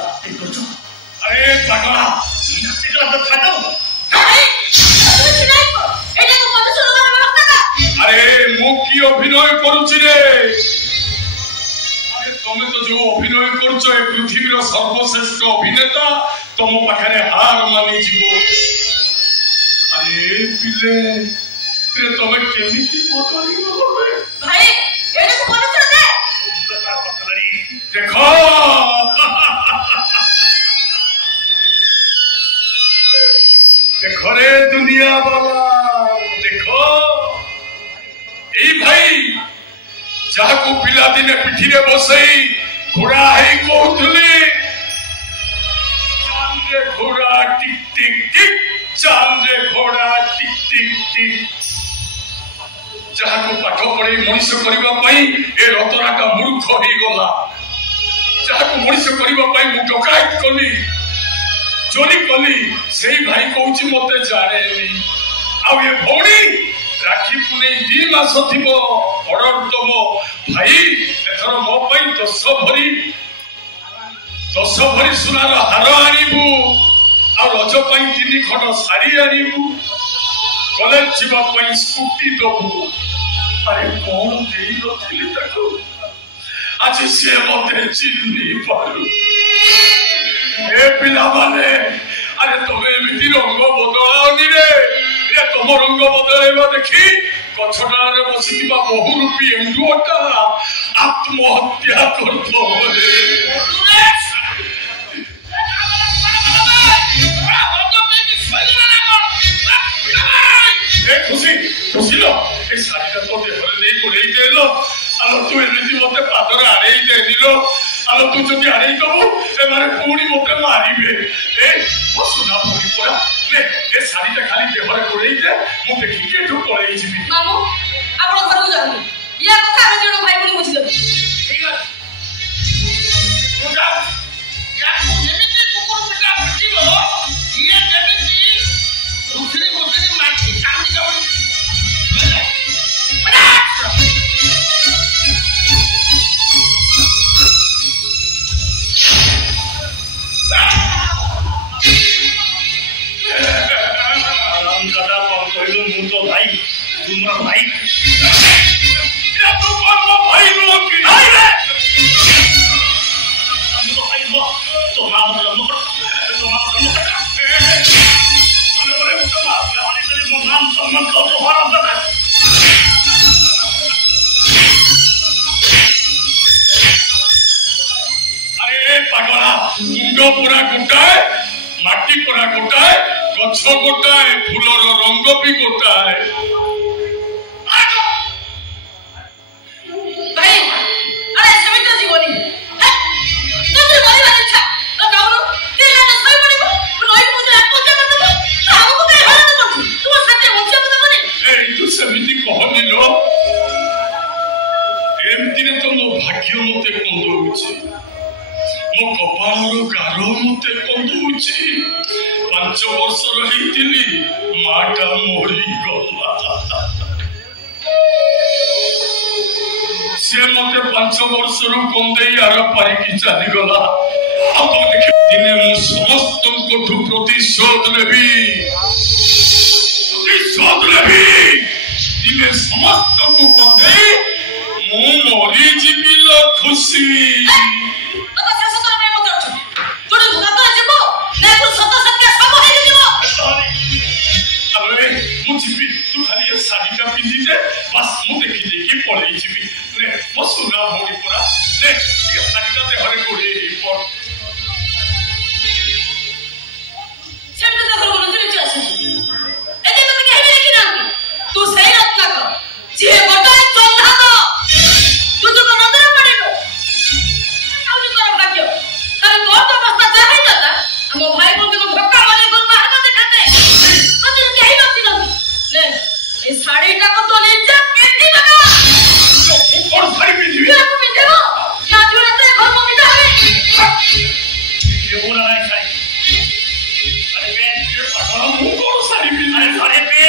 अरे पागला अरे मु की अभिनय करुची रे अरे तुम तो जो अभिनय करुच ए पृथ्वीर सर्वश्रेष्ठ अभिनेता तुम पाखे हार मानी जीवो अरे पिले रे तुम केमिति बदली गले भाई एडे को मन कर दे देखो देखो रे दुनिया वाला देखो ए भाई जहा को पिला दिने पिठी रे बसई घोड़ा है कहथुली चाल रे घोड़ा टिक टिक टिक चाल रे घोड़ा टिक टिक टिक जहा को पाठ पढ़े मनुष्य करबा पई ए रतरा का मूर्ख होई गला जहा को मनुष्य करबा पई मु डकायत कली चोरी कली सेई भाई कहूची मते जानेनी आ ये भौणी राखी पुने 2 मास थिबो ऑर्डर दबो भाई एथर मो पई 10 भरी सुनार हार आनिबु आ रज पई 3 खंड साड़ी आनिबु कॉलेज जीवा पई स्कूटी दबु अरे कौन देई नथिली ताको आज से मते चिन्नी पारु ए पिला माने अरे तमे एमिति रंग बदलाओनी रे ए तुम रंग बदलाइबा देखी गछडारे बसिथिबा बहुरूपी एंडुटा आत्महत्या करतो ए खुशी खुशी लो ए साडीटा तो देहरे नै कोलेई देलो आलो तू एमिति मते पादर आड़ेई दे दिलो आलो तू जदि आड़ेई दबो ए मारे पुणी मते मारिबे ए ओ सुना पुणी पड़ा ले ए साडीटा खाली देहरे कोलेई दे मु देखि के ठो कोलेई जिबि मामू आपण घर को जाऊ या कथा हम जणो भाई पुणी बुझिलो ठीक है तू जा या जेमिति कुकुर पिटा पिटिबो ये जेमिति दूसरी गोटे माटी कांदी जाऊ तो भाई तुम्हारा भाई ये तो कौन भाई लोग की नहीं है हम तो भाई वो तो नाम मतलब तो नाम अरे तो वाले नाम सम्मान का तो हरा बता अरे पागला मुंडो पूरा गोटाए माटी पूरा गोटाए गछ गोटाए फूलर रंग भी गोटाए भाई अरे समित जीवनी तू तो बड़ी बात इच्छा तो गाउनु तेरे ना सही पड़िबो रोई मुझे आत्महत्या कर दबो हमको के हरा दबो तू साथे वंश को दबो ने ए तू समिति कहनी लो एमती ने तो मो भाग्य मते कंदौछि मो कपाळर गारो मते कंदौछि 5 वर्ष रही माटा मोरी गला से मते 5 वर्ष रु कंदे यार पारिकी चली गला दिने मु समस्त को प्रतिशोध लेबी दिने समस्त को कंदे मु मोरी जीविल खुशी तू खाली साड़ी का पिंदी दे बस मु देखि देखि पळेई जिबी रे मो सुना भौणी पुरा ले ये साड़ी का दे हरे कोड़ी पर सेम तो घर बोलो चले जासी एते तो केहि भी देखि ना तू सही रत्ना कर जे बटा चंदा तो तू तो नजर पड़ेबो आउ जो कर भाग्य तने तो अवस्था जाहि जाता हम भाई को धक्का मारे को मार को देखाते कति केहि नथि न ले ए साड़ी का को तो ले जा केंदी बता और साड़ी पिंदी क्या तू पिंदे हो क्या जोड़े ते घर में बिता ये बोला नहीं साड़ी अरे बे ये पता मु को साड़ी पिंदी अरे साड़ी पे